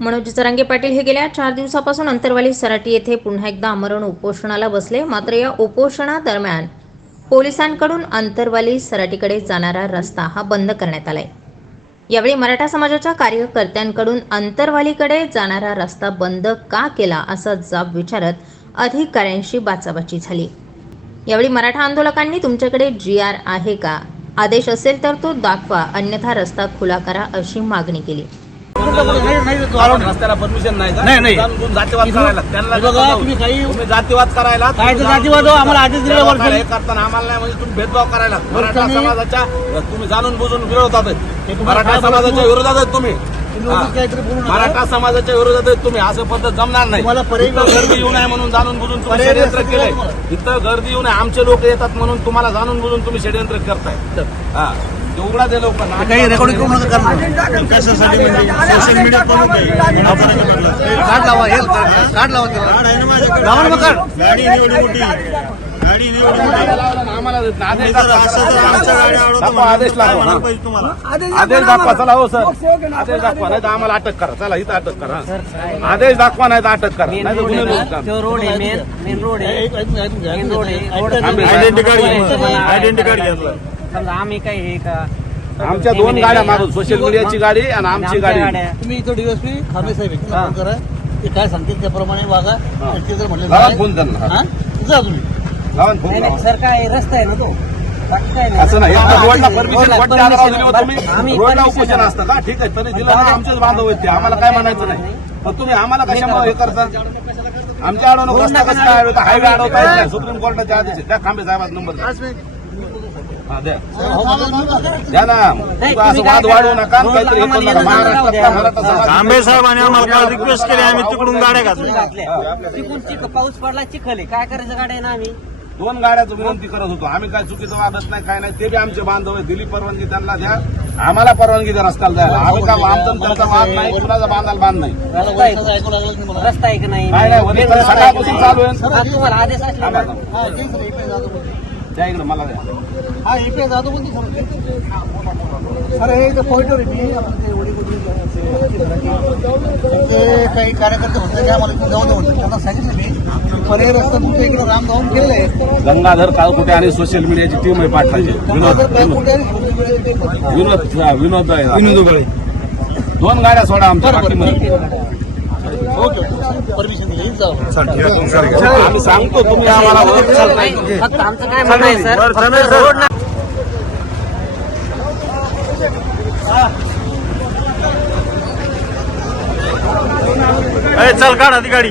मनोज जरांगे पाटील हे गेल्या चार दिवसापासून अंतरवाली सराटी येथे पुन्हा एकदा आमरण उपोषणाला बसले. मात्र या उपोषणादरम्यान पोलिसांकडून अंतरवाली सराटीकडे जाणारा रस्ता हा बंद करण्यात आलाय. यावेळी मराठा समाजाच्या कार्यकर्त्यांकडून अंतरवालीकडे जाणारा रस्ता बंद का केला असा जाब विचारत अधिकाऱ्यांशी बाचाबाची झाली. यावेळी मराठा आंदोलकांनी तुमच्याकडे जी आर आहे का? आदेश असेल तर तो दाखवा अन्यथा रस्ता खुला करा अशी मागणी केली. रस्त्याला परमिशन नाही का? नाही, नाही. जाणून जातीवाद करायला. त्यांना हे बघा, तुम्ही काही- तुम्ही जातीवाद करायला काय ते तुम्ही जातीवाद आम्हाला आदेश दिलेला जातीवाद वर्षांनी. करताना आम्हाला नाही म्हणजे तुम्ही भेदभाव करायला. मराठा समाजाच्या तुम्ही जाणून बुजून विरोधात मराठा समाजाच्या? विरोधात तुम्ही. मराठा समाजाच्या विरोधात तुम्ही. असं पद्धत जमणार नाही. गर्दी येऊ नये म्हणून जाणून बुजून तुम्ही षडयंत्र केलंय. इथं गर्दी येऊ नये. आमचे लोक येतात म्हणून तुम्हाला जाणून बुजून तुम्ही षडयंत्र करताय. हा काही रेकॉर्डिंग करू नका करणार कशासाठी म्हणजे सोशल मीडिया आहे कार्ड लावा हे कार्ड लावा त्याला लावा ना मग कार्ड गाडी एवढी मोठी गाडी एवढी मोठी आम्हाला आदेश असं जर आमच्या अडवतो आदेश हा. पाहिजे तुम्हाला दाखवा चला हो सर आदेश दाखवा नाही तर आम्हाला अटक करा चला इथं अटक करा आदेश दाखवा नाही तर अटक करा नाही तर गुन्हे नोंद रोड आहे मेन मेन रोड आहे एक- ऐकून घ्या, ऐकून घ्या, ऐकून रोड आहे. घ्या. रोड ऐकून आहे. घ्या. आयडेंटी कार्ड आयडेंटी घ्या कार्ड. आयडेंटी कार्ड घ्या समजा आम्ही काय हे का आमच्या दोन गाड्या मागून सोशल मीडियाची गाडी आणि आमची गाडी. गाड्या. तुम्ही इथं डीएसपी खामे साहेब आहे, त्यांना हा. फोन करा. ते काय सांगतील त्याप्रमाणे वागा. हा. आणि ते जर म्हणले लावा नाही- फोन त्यांना, हा. जा तुम्ही. लावा ना फोन नाही लावा. नाही, सर काय रस्ता आहे ना तो? बाकी काय नाही. असं नाही. हा, आता रोडला परमिशन रोडला कोणत्या आधारावर permission- दिली होती तुम्ही? आम्ही रोडला permission- उपोषण असतं का? ठीक आहे तरी दिलं ना आमचेच बांधव आहेत ते. आम्हाला काय म्हणायचं नाही. पण तुम्ही आम्हाला कशामुळे हे करता. आमच्या अडवणूक रस्ता कसं काय? हायवे अडवता येत नाही. सुप्रीम कोर्टाचे आदेश आहे. त्या खांबे साहेबाचा नंबर द्या. हा, द्या हो, ना असं वाद वाढवू? नका काहीतरी हे करू नका महाराष्ट्रात द्या. तांबे साहेबांनी आम्हाला काल रिक्वेस्ट केली आम्ही तिकडून गाड्या घातल्या. चिकून चिक पाऊस पडला चिखल आहे. काय करायचं गाड्या ना आम्ही? दोन गाड्याचं विनंती करत होतो. आम्ही काय चुकीचं वागत नाही काय नाही ते बी आमचे बांधव आहे दिली परवानगी त्यांना द्या. आम्हाला परवानगी द्या रस्त्याला जायला. आम्ही काय आमचा त्यांचा वाद नाही कुणाचा बांधायला बांध नाही. रस्ता आहे. की नाही? काय नाही वरिष्ठ रस्ता की सकाळपासून नाही? चालू आहे. तुम्हाला आदेश असले थांबा, ना. हा. द्या इकडे मला द्या. हा इकडे जातो पण अरे हे इथं पॉईंटवर मी ते काही कार्यकर्ते की आम्हाला इकडे जाऊ दे म्हणतात त्यांना सांगितलं मी पर्याय रस्ता तुमच्या इकडे राम जाऊन केलेला आहे? गंगाधर काळकुटे आणि सोशल मीडियाची टीम आहे पाठवायची. विनोद विनोद. विनोद हा, विनोद आहे. विनोद उबळे दोन गाड्या सोडा आमच्या पाठीमध्ये परमिशन दिली जाऊ. आम्ही सांगतो तुम्ही आम्हाला ओळख चालत नाही. फक्त आमचं काय म्हणणं आहे सर फक्त रोड ना चल काढा ती गाडी.